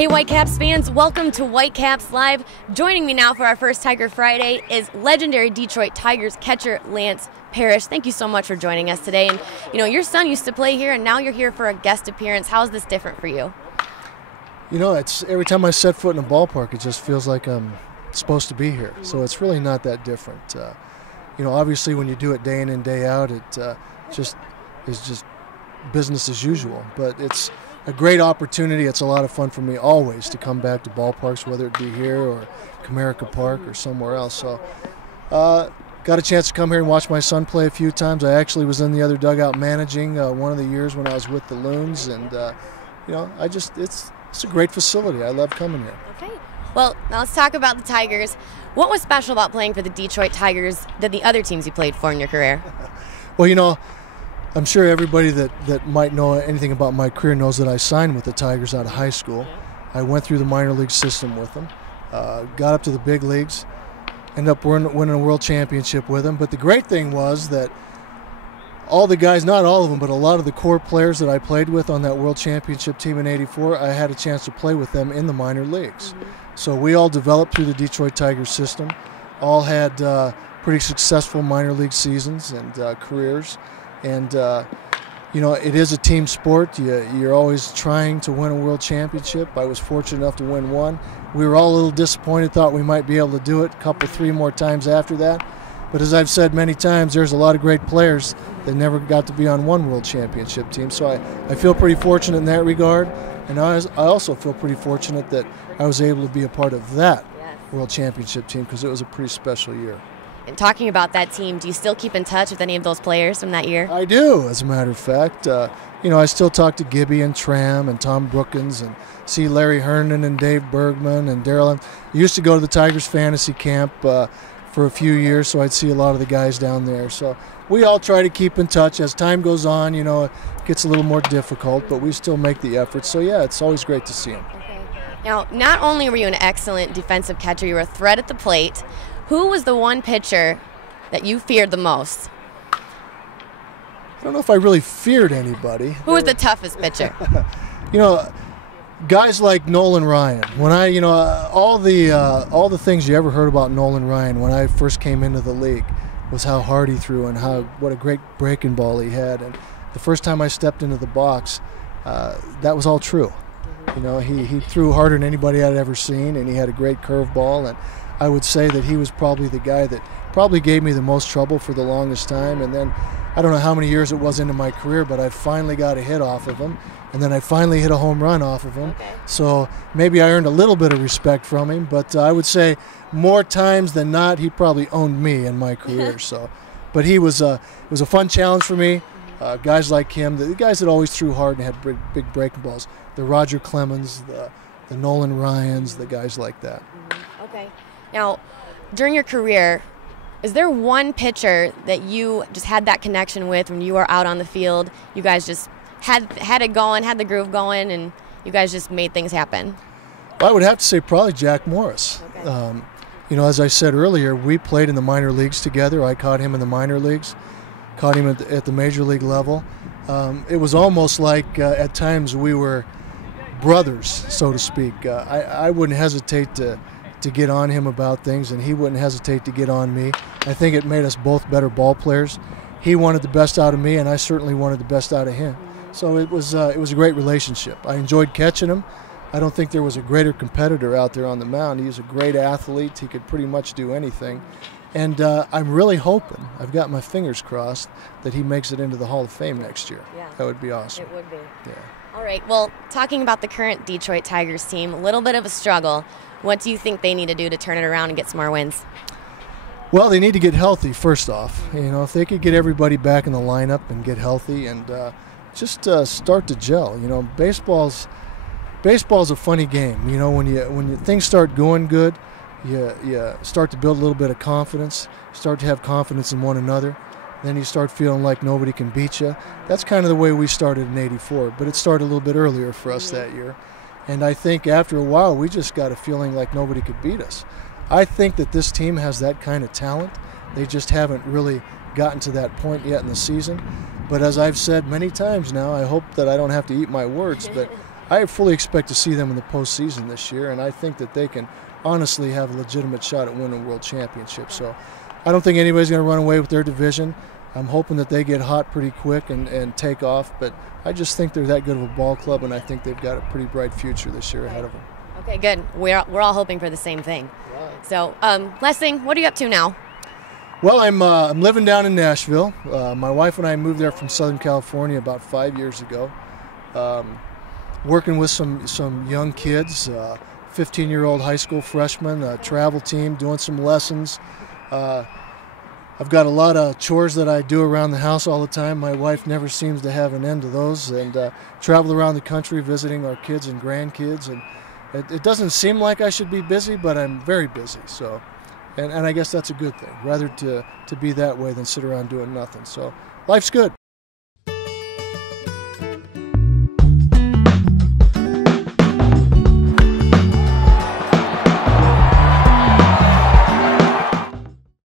Hey Whitecaps fans, welcome to Whitecaps Live. Joining me now for our first Tiger Friday is legendary Detroit Tigers catcher Lance Parrish. Thank you so much for joining us today. And you know, your son used to play here and now you're here for a guest appearance. How is this different for you? You know, it's every time I set foot in a ballpark, it just feels like I'm supposed to be here. So it's really not that different. You know, obviously when you do it day in and day out, it just is just business as usual. But it's a great opportunity. It's a lot of fun for me always to come back to ballparks, whether it be here or Comerica Park or somewhere else. So got a chance to come here and watch my son play a few times. I actually was in the other dugout managing one of the years when I was with the Loons, and you know, it's a great facility. I love coming here. Okay. Well, now let's talk about the Tigers. What was special about playing for the Detroit Tigers than the other teams you played for in your career? Well, you know, I'm sure everybody that might know anything about my career knows that I signed with the Tigers out of high school. I went through the minor league system with them, got up to the big leagues, ended up winning a world championship with them. But the great thing was that all the guys, not all of them, but a lot of the core players that I played with on that world championship team in '84, I had a chance to play with them in the minor leagues. So we all developed through the Detroit Tigers system, all had pretty successful minor league seasons and careers. And, you know, it is a team sport. You're always trying to win a world championship. I was fortunate enough to win one. We were all a little disappointed, thought we might be able to do it three more times after that. But as I've said many times, there's a lot of great players that never got to be on one world championship team. So I feel pretty fortunate in that regard. And I also feel pretty fortunate that I was able to be a part of that world championship team because it was a pretty special year. And talking about that team, do you still keep in touch with any of those players from that year? I do, as a matter of fact. You know, I still talk to Gibby and Tram and Tom Brookins and see Larry Herndon and Dave Bergman and Darryl. I used to go to the Tigers fantasy camp for a few years, so I'd see a lot of the guys down there. So we all try to keep in touch. As time goes on, you know, it gets a little more difficult, but we still make the effort. So, yeah, it's always great to see them. Okay. Now, not only were you an excellent defensive catcher, you were a threat at the plate. Who was the one pitcher that you feared the most? I don't know if I really feared anybody. Who was the toughest pitcher? You know, guys like Nolan Ryan. When I, you know, all the things you ever heard about Nolan Ryan when I first came into the league was how hard he threw and what a great breaking ball he had. And the first time I stepped into the box, that was all true. You know, he threw harder than anybody I'd ever seen, and he had a great curveball. And I would say that he was probably the guy that probably gave me the most trouble for the longest time. And then I don't know how many years it was into my career, but I finally got a hit off of him. And then I finally hit a home run off of him. Okay. So maybe I earned a little bit of respect from him. But I would say more times than not, he probably owned me in my career. But it was a fun challenge for me. Guys like him, the guys that always threw hard and had big breaking balls, the Roger Clemens, the Nolan Ryans, the guys like that. Okay. Now, during your career, is there one pitcher that you just had that connection with when you were out on the field? You guys just had it going, had the groove going, and you guys just made things happen? Well, I would have to say probably Jack Morris. Okay. You know, as I said earlier, we played in the minor leagues together. I caught him in the minor leagues, caught him at the major league level. It was almost like at times we were brothers, so to speak. I wouldn't hesitate to get on him about things, and he wouldn't hesitate to get on me. I think it made us both better ball players. He wanted the best out of me, and I certainly wanted the best out of him. So it was a great relationship. I enjoyed catching him. I don't think there was a greater competitor out there on the mound. He was a great athlete. He could pretty much do anything. And I'm really hoping, I've got my fingers crossed, that he makes it into the Hall of Fame next year. Yeah. That would be awesome. It would be. Yeah. All right. Well, talking about the current Detroit Tigers team, a little bit of a struggle. What do you think they need to do to turn it around and get some more wins? Well, they need to get healthy, first off. You know, if they could get everybody back in the lineup and get healthy and just start to gel. You know, baseball's a funny game. You know, when things start going good, you start to build a little bit of confidence, start to have confidence in one another. Then you start feeling like nobody can beat you. That's kind of the way we started in '84, but it started a little bit earlier for us that year. And I think after a while, we just got a feeling like nobody could beat us. I think that this team has that kind of talent. They just haven't really gotten to that point yet in the season. But as I've said many times now, I hope that I don't have to eat my words, but I fully expect to see them in the postseason this year, and I think that they can honestly have a legitimate shot at winning a world championship. So I don't think anybody's going to run away with their division. I'm hoping that they get hot pretty quick and take off, but I just think they're that good of a ball club, and I think they've got a pretty bright future this year ahead of them. Okay, good. We're all hoping for the same thing. Right. So, last thing, what are you up to now? Well, I'm living down in Nashville. My wife and I moved there from Southern California about 5 years ago. Working with some young kids, 15-year-old high school freshmen, a travel team, doing some lessons. I've got a lot of chores that I do around the house all the time. My wife never seems to have an end to those, and travel around the country visiting our kids and grandkids. And it doesn't seem like I should be busy, but I'm very busy. So, and I guess that's a good thing. Rather to be that way than sit around doing nothing. So life's good.